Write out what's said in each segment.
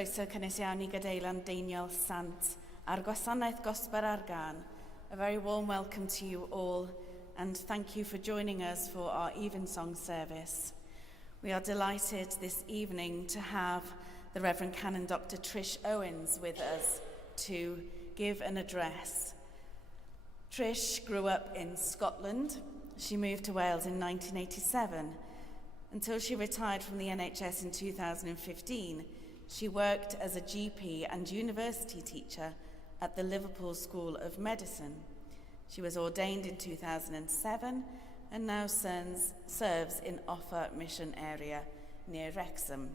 Croeso cynnes iawn I Gadeilan Deiniol Sant a'r gwasanaeth Gosber ar Gân. A very warm welcome to you all, and thank you for joining us for our Evensong service. We are delighted this evening to have the Reverend Canon Dr. Trish Owens with us to give an address. Trish grew up in Scotland. She moved to Wales in 1987. Until she retired from the NHS in 2015, she worked as a GP and university teacher at the Liverpool School of Medicine. She was ordained in 2007 and now serves in Offa Mission Area near Wrexham.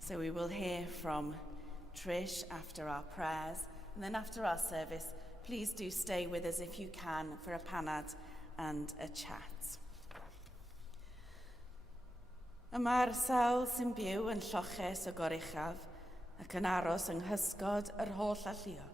So we will hear from Trish after our prayers, and then after our service, please do stay with us if you can for a panad and a chat. Yma'r sawl sy'n byw yn lloches o goruchaf ac yn aros yng nghysgod yr holl alluog.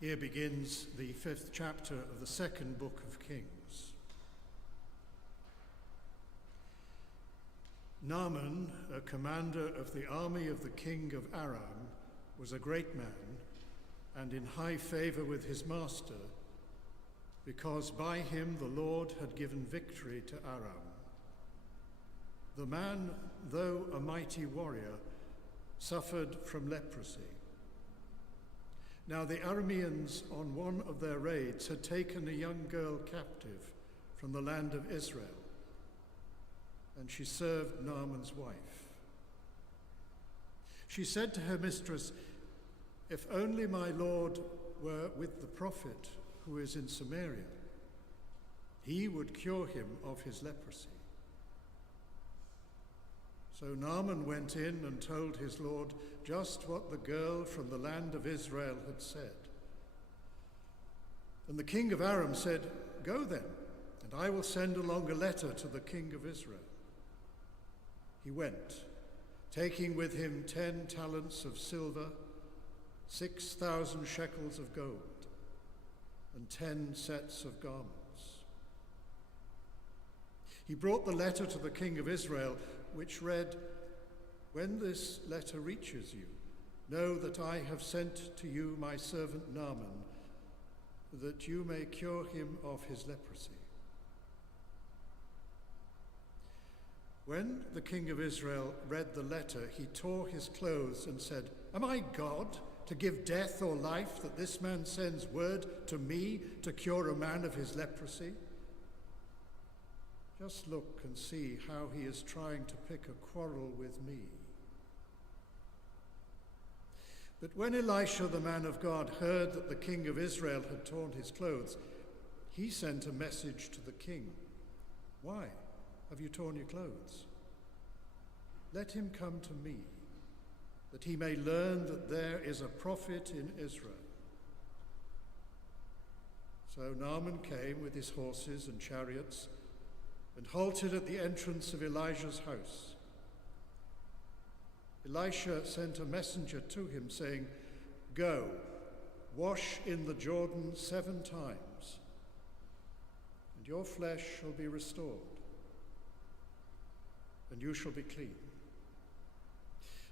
Here begins the 5th chapter of the 2nd book of Kings. Naaman, a commander of the army of the king of Aram, was a great man and in high favor with his master, because by him the Lord had given victory to Aram. The man, though a mighty warrior, suffered from leprosy. Now the Arameans on one of their raids had taken a young girl captive from the land of Israel, and she served Naaman's wife. She said to her mistress, "If only my lord were with the prophet who is in Samaria, he would cure him of his leprosy." So Naaman went in and told his lord just what the girl from the land of Israel had said. And the king of Aram said, "Go then, and I will send along a letter to the king of Israel." He went, taking with him 10 talents of silver, 6,000 shekels of gold, and 10 sets of garments. He brought the letter to the king of Israel, which read, "When this letter reaches you, know that I have sent to you my servant Naaman, that you may cure him of his leprosy." When the king of Israel read the letter, he tore his clothes and said, "Am I God, to give death or life, that this man sends word to me to cure a man of his leprosy? Just look and see how he is trying to pick a quarrel with me." But when Elisha, the man of God, heard that the king of Israel had torn his clothes, he sent a message to the king. "Why have you torn your clothes? Let him come to me, that he may learn that there is a prophet in Israel." So Naaman came with his horses and chariots and halted at the entrance of Elijah's house. Elisha sent a messenger to him, saying, "Go, wash in the Jordan 7 times, and your flesh shall be restored, and you shall be clean."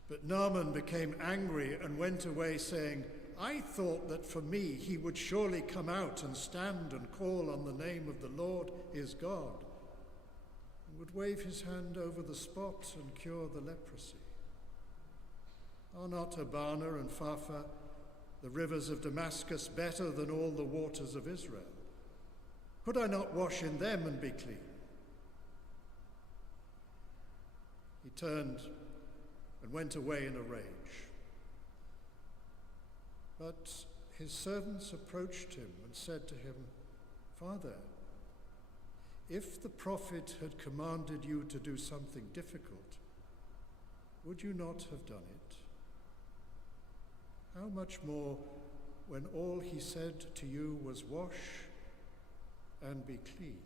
But Naaman became angry and went away, saying, "I thought that for me he would surely come out and stand and call on the name of the Lord his God, and would wave his hand over the spot and cure the leprosy. Are not Abana and Pharpar, the rivers of Damascus, better than all the waters of Israel? Could I not wash in them and be clean?" He turned and went away in a rage. But his servants approached him and said to him, "Father, if the prophet had commanded you to do something difficult, would you not have done it? How much more when all he said to you was, 'Wash and be clean'?"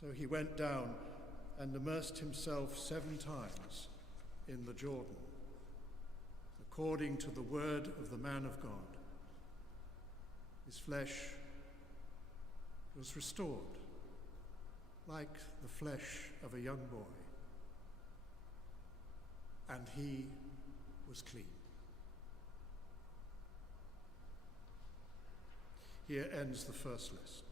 So he went down and immersed himself 7 times in the Jordan, according to the word of the man of God. His flesh was restored, like the flesh of a young boy, and he was clean. Here ends the first lesson.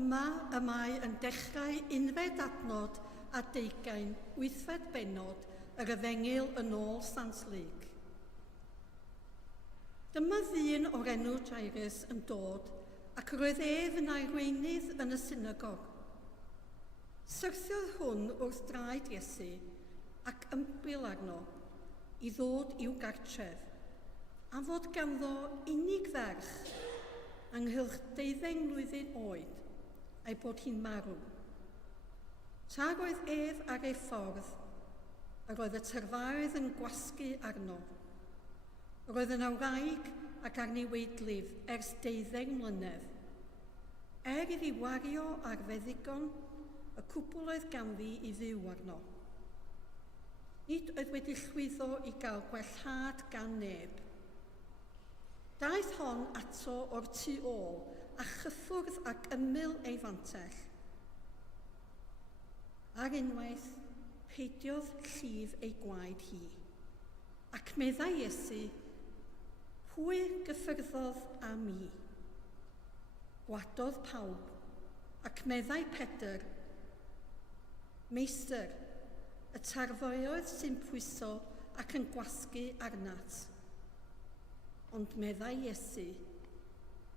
Yma y mae yn dechrau unfed adnod a 8 bennod yr Efengyl yn ôl Sant Lug. Dyma ddyn o'r enw Jairus yn dod ac roedd ef yn arweinydd yn y synagog. Syrthiodd hwn wrth draed Iesu ac ymbil arno i ddod i'w gartref, a fod ganddo unig ferch ynghylch 12 mlwyddyn oed a'i bod hi'n marw. Tra roedd ef ar ei ffordd, yr oedd y tyrfaoedd yn gwasgu arno. Roedd yn awraig ac arni weidlif ers 12 mlynedd. Iddi wario ar feddigon, y cwbl oedd ganddi i ddiw arno. Nid oedd wedi llwyddo i gael gwellhad gan neb. Daeth hon ato o'r tu ôl a chyffwrdd ac ymyl ei fantell. Ar unwaith, peidiodd llif ei gwaed hi, ac meddai Iesu, pwy gyffyrddodd a mi? Gwadodd pawb, ac meddai Pedr, Meistr, y tarfoedd sy'n pwyso ac yn gwasgu arnat. Ond meddai Iesu,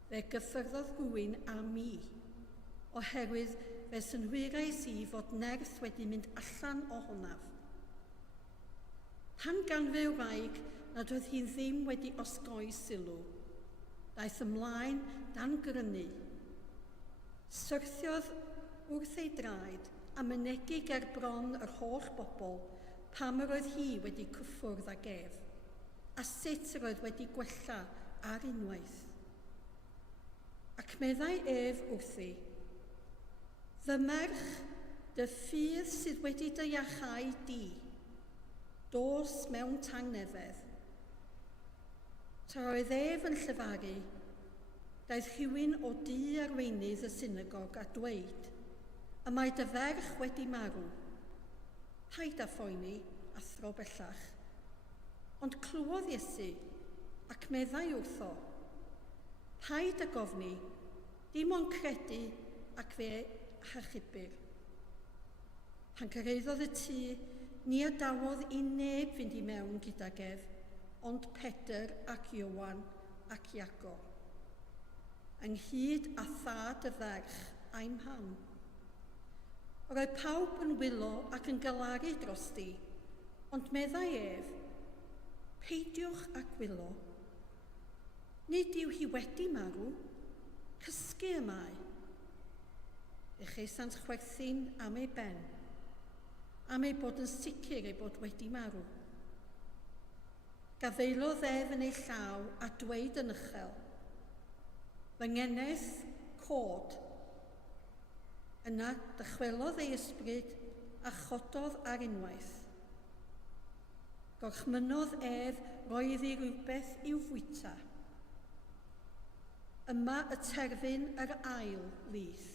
fe gyffyrddodd rhywun a mi, oherwydd fe synhwyrais i fod nerth wedi mynd allan ohonaf. Pan gan fe wraig nad oedd hi ddim wedi osgoi sylw, daeth ymlaen dan grynu. Syrthiodd wrth ei draed a mynegu ger bron yr holl bobl pam yr oedd hi wedi cyffwrdd ag ef, a sut yr oedd wedi gwella ar unwaith. Ac meddai ef wrthi, fy merch, dy ffydd sydd wedi dy iachau di, dos mewn tangnefedd. Tra oedd ef yn llyfaru, daeth rhywun o du arweinydd y synagog a dweud, y mae dy ferch wedi marw. Paid â phoeni, athro bellach. Ond clywed Iesu ac meddai wrtho, paid â gofni, dim ond credu ac fe hachubur. Pan cyrraeddodd y tŷ, ni adawodd i neb fynd i mewn gydag ef, ond Pedr ac Iowan ac Iago. Ynghyd a thad y ferch a'i mham. Roedd pawb yn wylo ac yn galaru drosti, ond meddai ef, peidiwch ag wylo. Nid yw hi wedi marw, cysgu y mae. Uchesant chwerthin am ei ben, am ei bod yn sicr ei bod wedi marw. Gafaelodd ef yn ei llaw a dweud yn uchel, fy ngeneth cod. Yna dychwelodd ei ysbryd a chododd ar unwaith. Gorchmynodd ef roedd i rhywbeth i'w fwyta. Yma y terfyn yr ail lyth.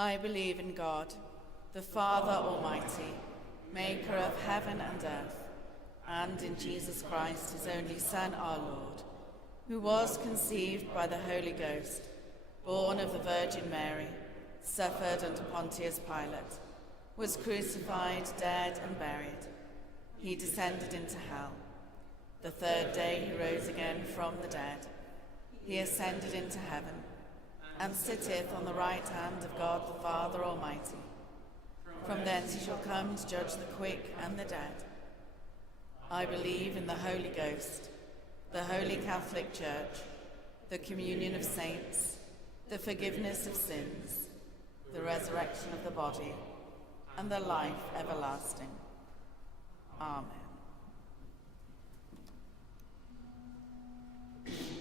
I believe in God, the Father Almighty, maker of heaven and earth, and in Jesus Christ, his only Son, our Lord, who was conceived by the Holy Ghost, born of the Virgin Mary, suffered under Pontius Pilate, was crucified, dead, and buried. He descended into hell. The third day he rose again from the dead. He ascended into heaven, and sitteth on the right hand of God the Father Almighty. From thence he shall come to judge the quick and the dead. I believe in the Holy Ghost, the Holy Catholic Church, the communion of saints, the forgiveness of sins, the resurrection of the body, and the life everlasting. Amen. Amen.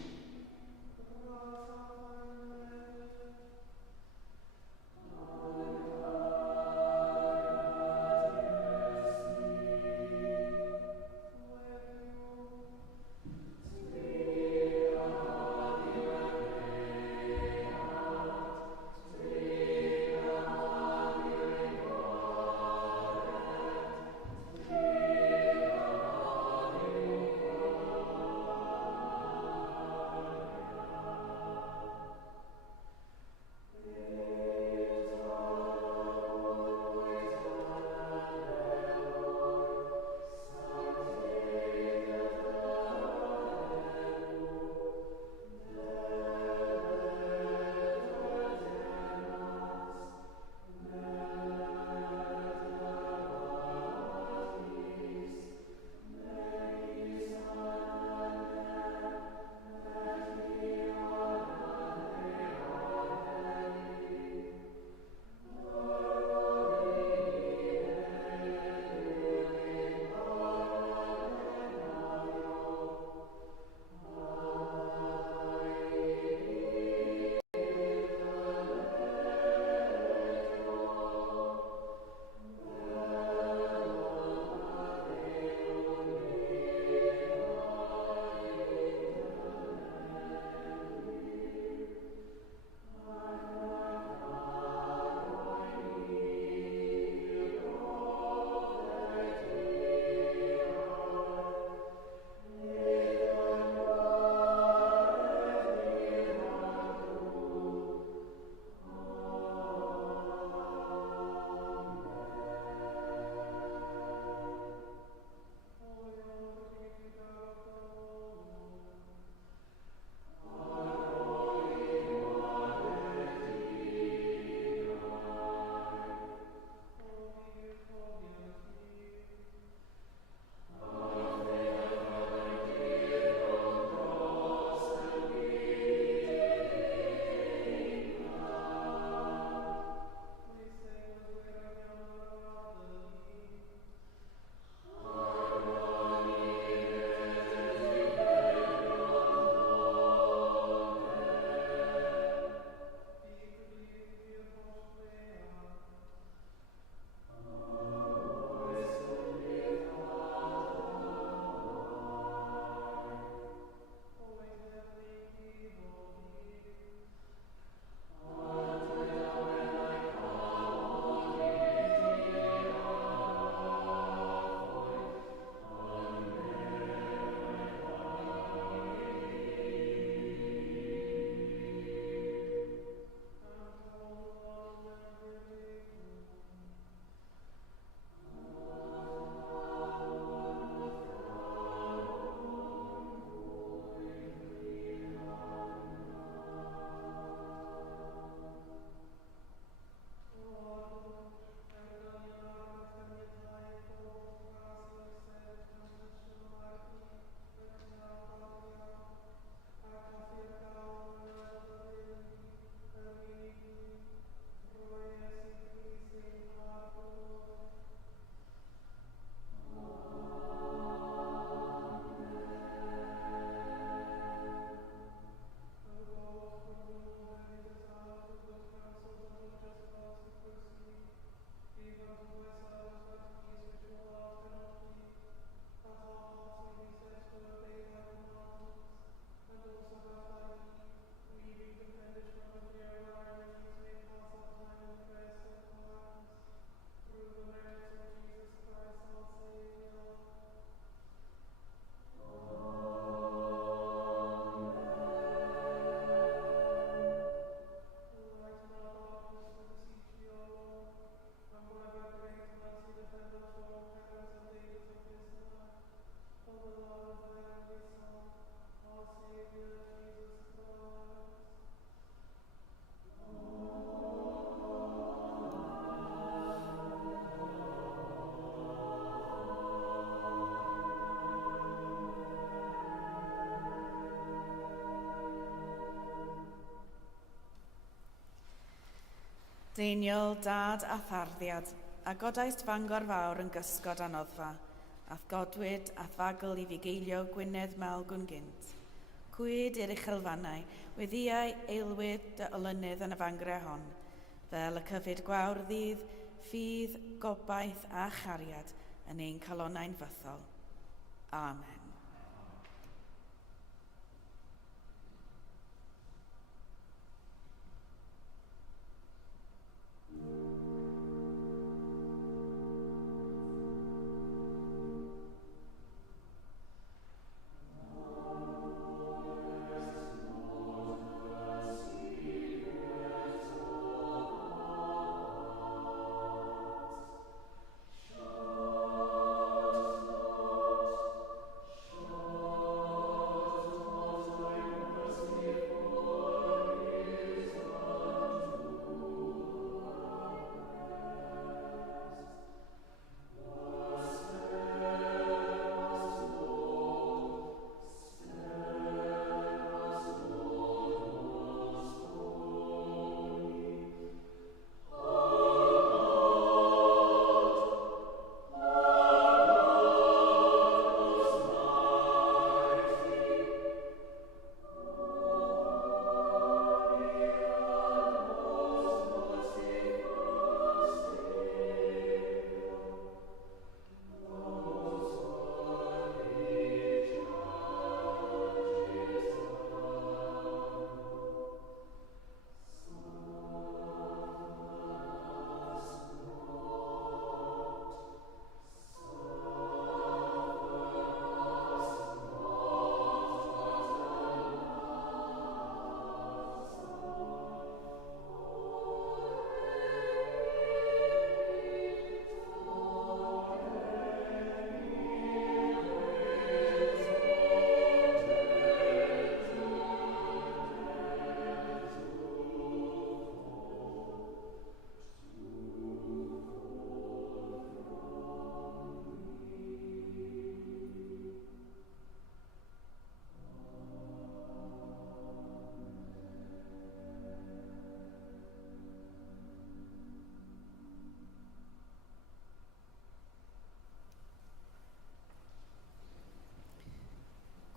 Deiniol, dad a tharddiad, a godaist Fangor fawr yn gysgod a noddfa, ath godwyd a thfagl I fugeilio Gwynedd Mel Gwyngynt. Cwyd i'r uchelfannau, weddiau eilwyd dy olynydd yn y fangre hon, fel y cyfyd gwawr ddydd, ffydd, gobaith a chariad yn ein calonnau'n fythol. Amen.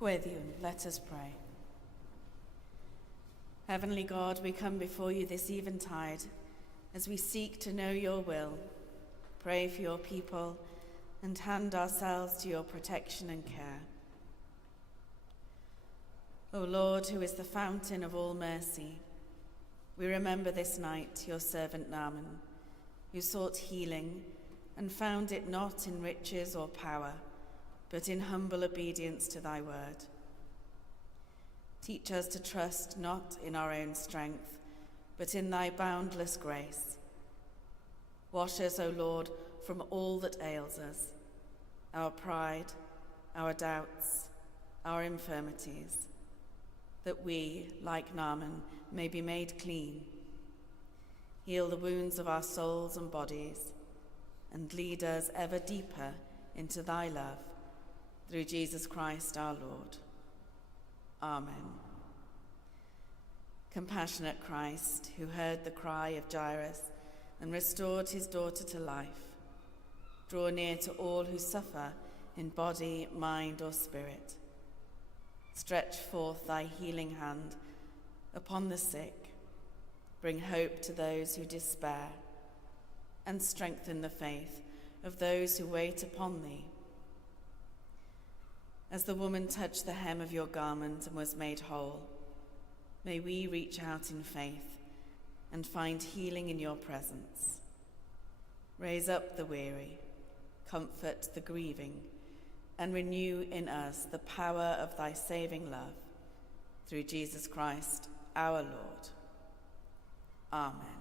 Gweddiwn, let us pray. Heavenly God, we come before you this eventide as we seek to know your will, pray for your people, and hand ourselves to your protection and care. O Lord, who is the fountain of all mercy, we remember this night your servant Naaman, who sought healing and found it not in riches or power, but in humble obedience to thy word. Teach us to trust not in our own strength, but in thy boundless grace. Wash us, O Lord, from all that ails us, our pride, our doubts, our infirmities, that we, like Naaman, may be made clean. Heal the wounds of our souls and bodies, and lead us ever deeper into thy love, through Jesus Christ our Lord. Amen. Compassionate Christ, who heard the cry of Jairus and restored his daughter to life, draw near to all who suffer in body, mind, or spirit. Stretch forth thy healing hand upon the sick, bring hope to those who despair, and strengthen the faith of those who wait upon thee. As the woman touched the hem of your garment and was made whole, may we reach out in faith and find healing in your presence. Raise up the weary, comfort the grieving, and renew in us the power of thy saving love, through Jesus Christ our Lord. Amen.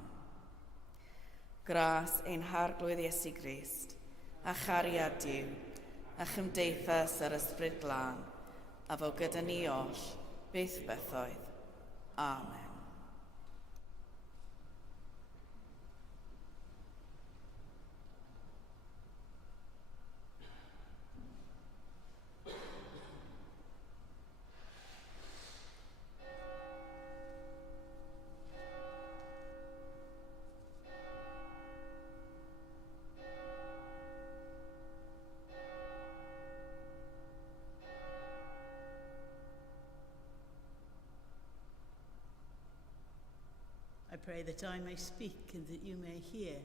Gras ein harglwydd Iesu Grist, a chariad Duw, a chymdeithas yr ysbryd glân, a fo gyda ni oll, byth bythoedd. Amen. pray that I may speak and that you may hear,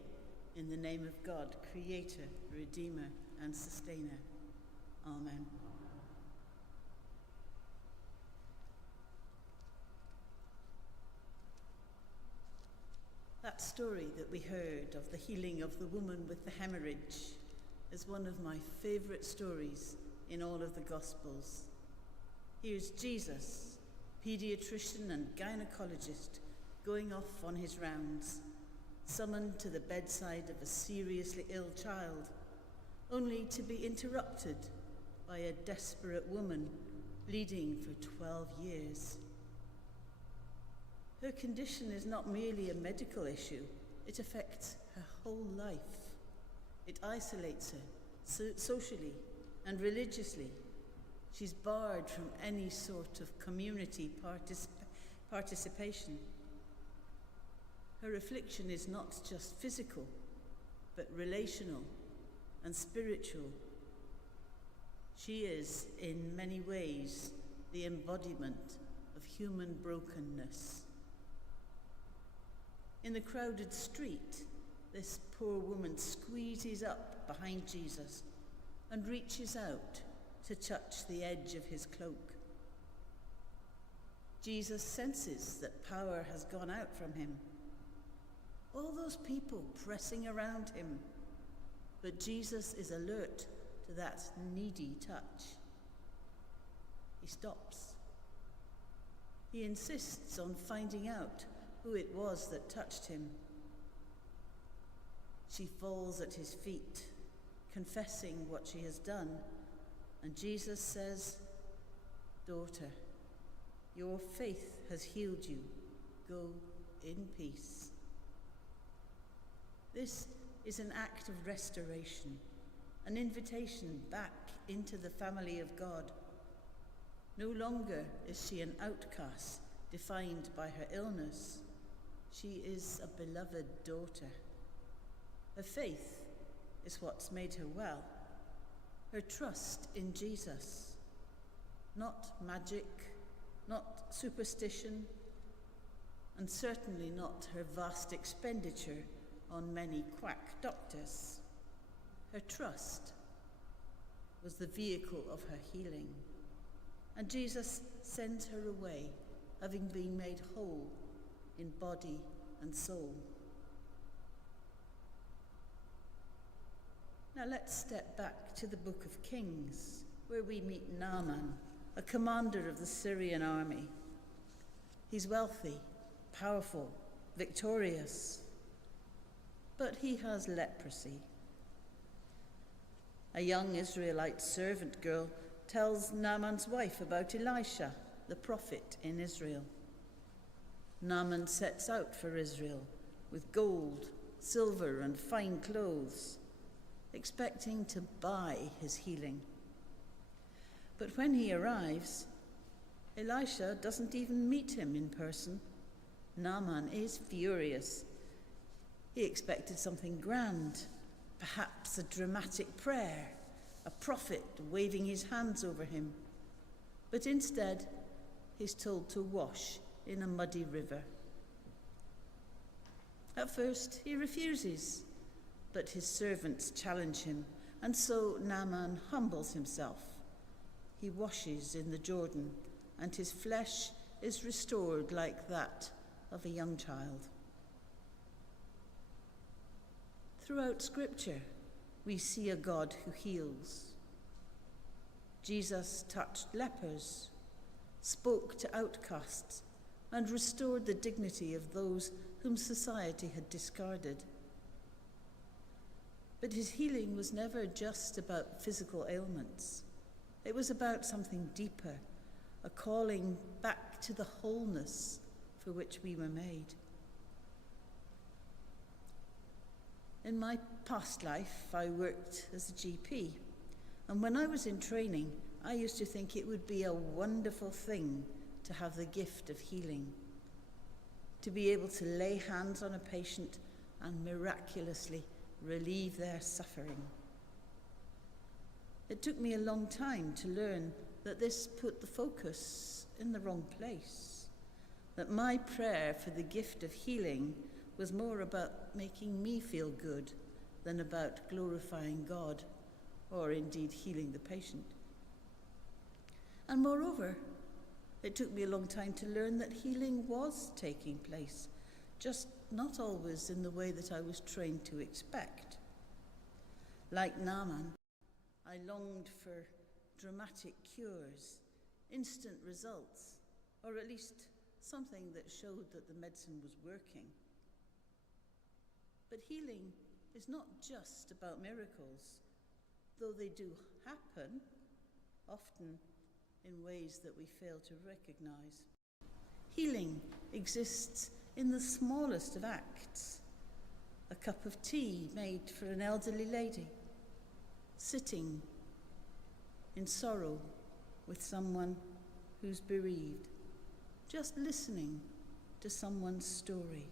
in the name of God, Creator, Redeemer, and Sustainer. Amen. That story that we heard of the healing of the woman with the hemorrhage is one of my favourite stories in all of the Gospels. Here's Jesus, paediatrician and gynecologist, going off on his rounds, summoned to the bedside of a seriously ill child, only to be interrupted by a desperate woman bleeding for 12 years. Her condition is not merely a medical issue, it affects her whole life. It isolates her socially and religiously. She's barred from any sort of community participation. Her affliction is not just physical, but relational and spiritual. She is, in many ways, the embodiment of human brokenness. In the crowded street, this poor woman squeezes up behind Jesus and reaches out to touch the edge of his cloak. Jesus senses that power has gone out from him. All those people pressing around him, but Jesus is alert to that needy touch. He stops. He insists on finding out who it was that touched him. She falls at his feet, confessing what she has done, and Jesus says, "Daughter, your faith has healed you. Go in peace." This is an act of restoration, an invitation back into the family of God. No longer is she an outcast defined by her illness. She is a beloved daughter. Her faith is what's made her well. Her trust in Jesus, not magic, not superstition, and certainly not her vast expenditure on many quack doctors. Her trust was the vehicle of her healing, and Jesus sends her away, having been made whole in body and soul. Now let's step back to the book of Kings, where we meet Naaman, a commander of the Syrian army. He's wealthy, powerful, victorious, but he has leprosy. A young Israelite servant girl tells Naaman's wife about Elisha, the prophet in Israel. Naaman sets out for Israel with gold, silver, and fine clothes, expecting to buy his healing. But when he arrives, Elisha doesn't even meet him in person. Naaman is furious. He expected something grand, perhaps a dramatic prayer, a prophet waving his hands over him. But instead, he's told to wash in a muddy river. At first, he refuses, but his servants challenge him, and so Naaman humbles himself. He washes in the Jordan, and his flesh is restored like that of a young child. Throughout Scripture, we see a God who heals. Jesus touched lepers, spoke to outcasts, and restored the dignity of those whom society had discarded. But his healing was never just about physical ailments. It was about something deeper, a calling back to the wholeness for which we were made. In my past life, I worked as a GP, and when I was in training, I used to think it would be a wonderful thing to have the gift of healing, to be able to lay hands on a patient and miraculously relieve their suffering. It took me a long time to learn that this put the focus in the wrong place. that my prayer for the gift of healing was more about making me feel good than about glorifying God or indeed healing the patient. And moreover, it took me a long time to learn that healing was taking place, just not always in the way that I was trained to expect. Like Naaman, I longed for dramatic cures, instant results, or at least something that showed that the medicine was working. But healing is not just about miracles, though they do happen, often in ways that we fail to recognize. Healing exists in the smallest of acts. A cup of tea made for an elderly lady, sitting in sorrow with someone who's bereaved, just listening to someone's story.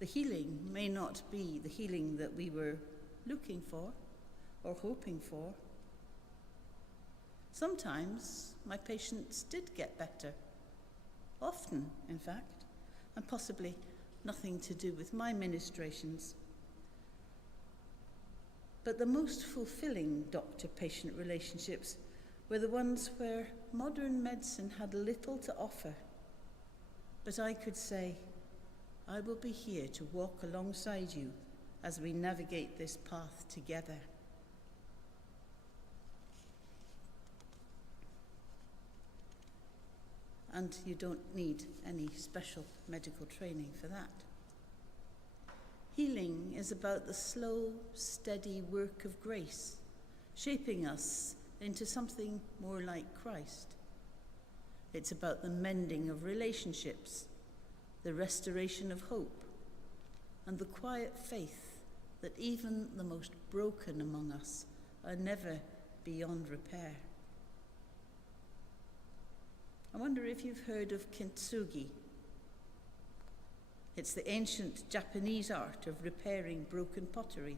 The healing may not be the healing that we were looking for or hoping for. Sometimes my patients did get better, often, in fact, and possibly nothing to do with my ministrations. But the most fulfilling doctor-patient relationships were the ones where modern medicine had little to offer, but I could say, I will be here to walk alongside you as we navigate this path together. And you don't need any special medical training for that. Healing is about the slow, steady work of grace, shaping us into something more like Christ. It's about the mending of relationships, the restoration of hope, and the quiet faith that even the most broken among us are never beyond repair. I wonder if you've heard of kintsugi. It's the ancient Japanese art of repairing broken pottery,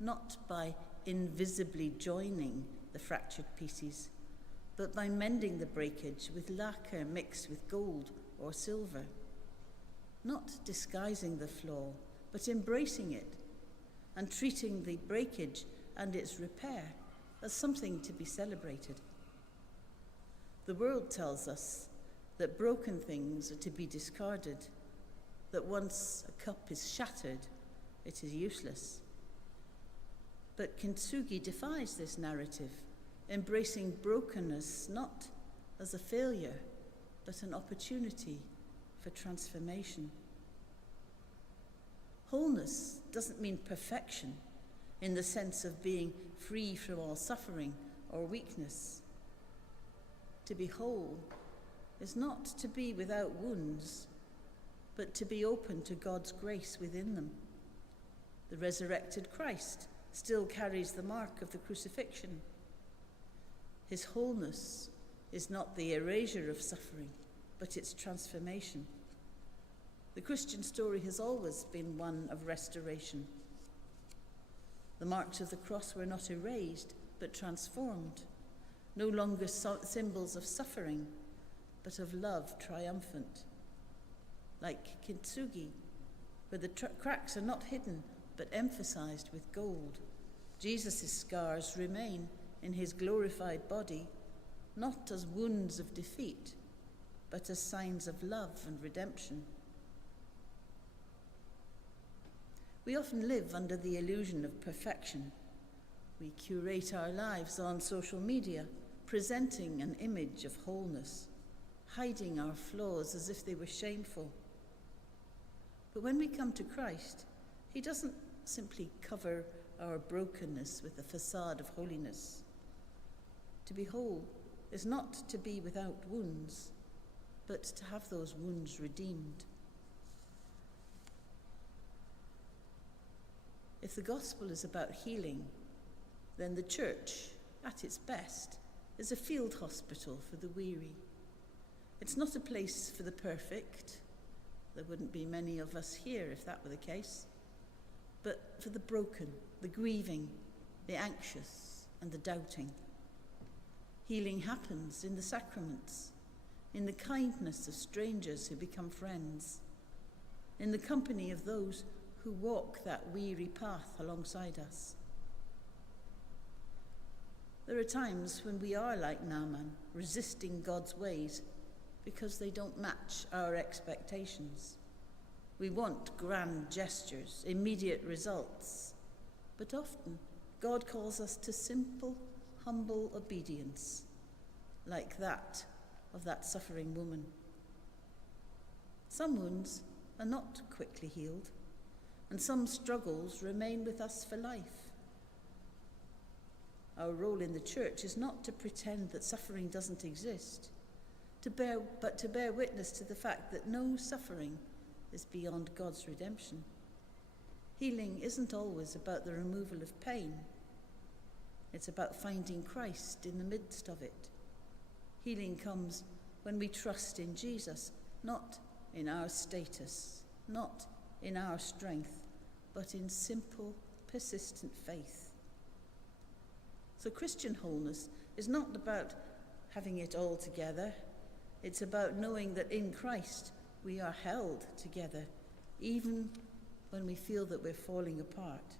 not by invisibly joining the fractured pieces, but by mending the breakage with lacquer mixed with gold or silver. Not disguising the flaw, but embracing it and treating the breakage and its repair as something to be celebrated. The world tells us that broken things are to be discarded, that once a cup is shattered, it is useless. But kintsugi defies this narrative, embracing brokenness not as a failure, but an opportunity for transformation. Wholeness doesn't mean perfection in the sense of being free from all suffering or weakness. To be whole is not to be without wounds, but to be open to God's grace within them. The resurrected Christ still carries the mark of the crucifixion. His wholeness is not the erasure of suffering, but its transformation. The Christian story has always been one of restoration. The marks of the cross were not erased, but transformed. No longer symbols of suffering, but of love triumphant. Like kintsugi, where the cracks are not hidden, but emphasized with gold. Jesus' scars remain in his glorified body, not as wounds of defeat, but as signs of love and redemption. We often live under the illusion of perfection. We curate our lives on social media, presenting an image of wholeness, hiding our flaws as if they were shameful. But when we come to Christ, he doesn't simply cover our brokenness with a facade of holiness. To be whole is not to be without wounds, but to have those wounds redeemed. If the gospel is about healing, then the church, at its best, is a field hospital for the weary. It's not a place for the perfect. There wouldn't be many of us here if that were the case. But for the broken, the grieving, the anxious, and the doubting. Healing happens in the sacraments, in the kindness of strangers who become friends, in the company of those who walk that weary path alongside us. There are times when we are like Naaman, resisting God's ways because they don't match our expectations. We want grand gestures, immediate results, but often God calls us to simple, humble obedience, like that of that suffering woman. Some wounds are not quickly healed, and some struggles remain with us for life. Our role in the church is not to pretend that suffering doesn't exist, but to bear witness to the fact that no suffering is beyond God's redemption. Healing isn't always about the removal of pain. It's about finding Christ in the midst of it. Healing comes when we trust in Jesus, not in our status, not in our strength, but in simple, persistent faith. So Christian wholeness is not about having it all together. It's about knowing that in Christ we are held together, even when we feel that we're falling apart.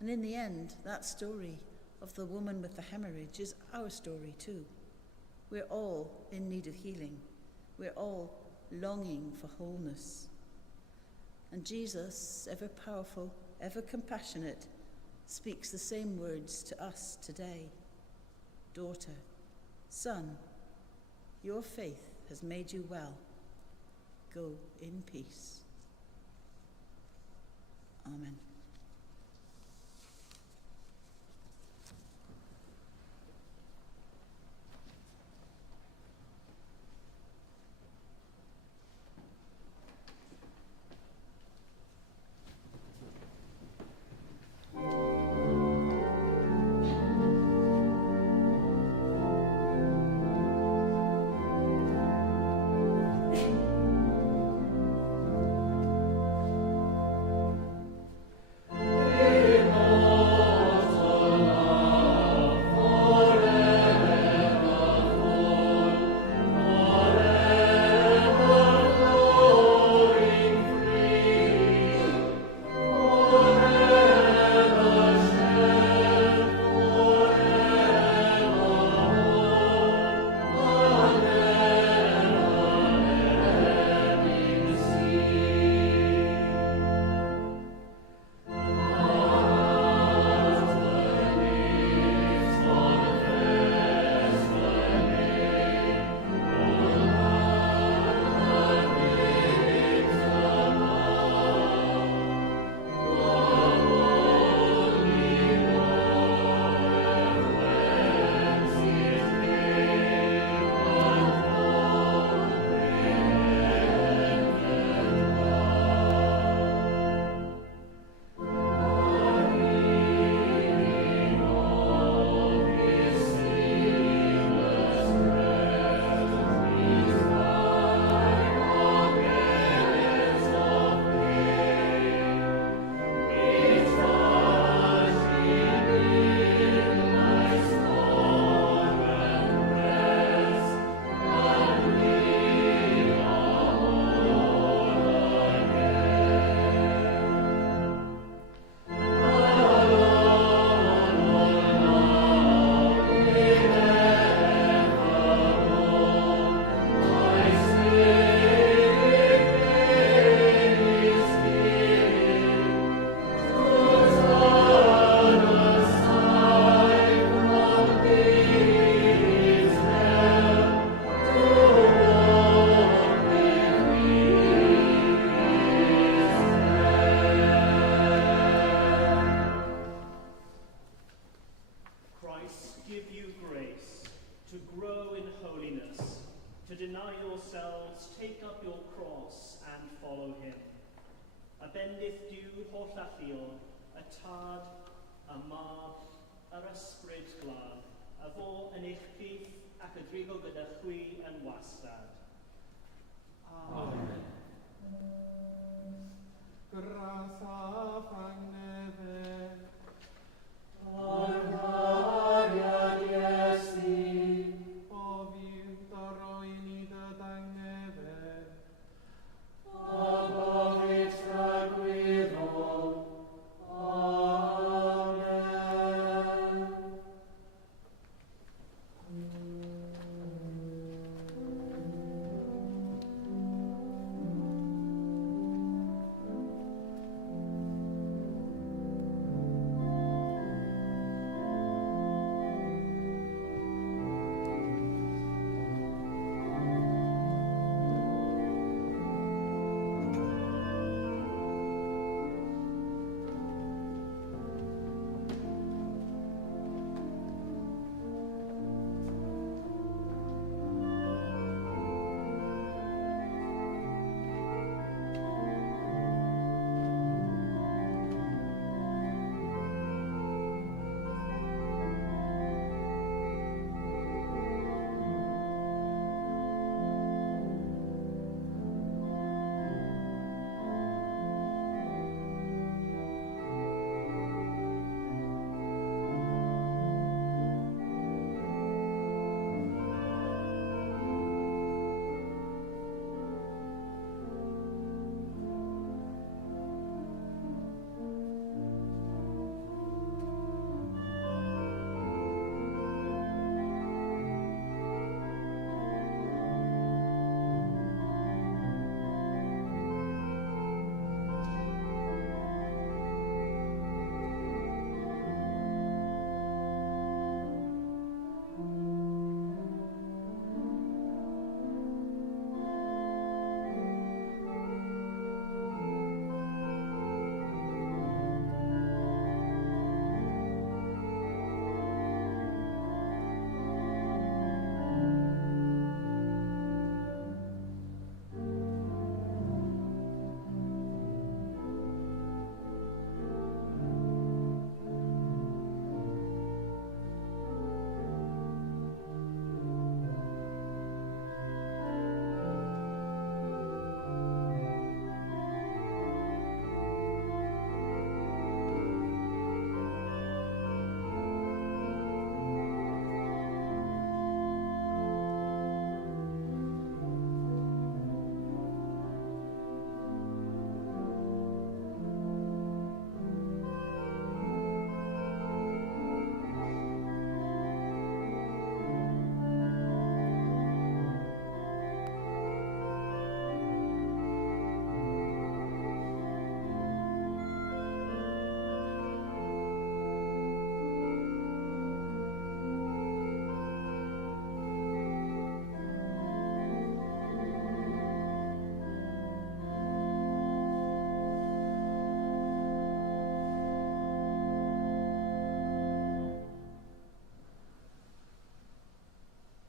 And in the end, that story of the woman with the hemorrhage is our story too. We're all in need of healing. We're all longing for wholeness. And Jesus, ever powerful, ever compassionate, speaks the same words to us today. Daughter, son, your faith has made you well. Go in peace. Amen. deny yourselves, take up your cross and follow him. A bendith diw holl alluon, a tad, a mab, ar ysbryd glân, a fo yn eich byth ac y drigo gyda chwi yn wastad.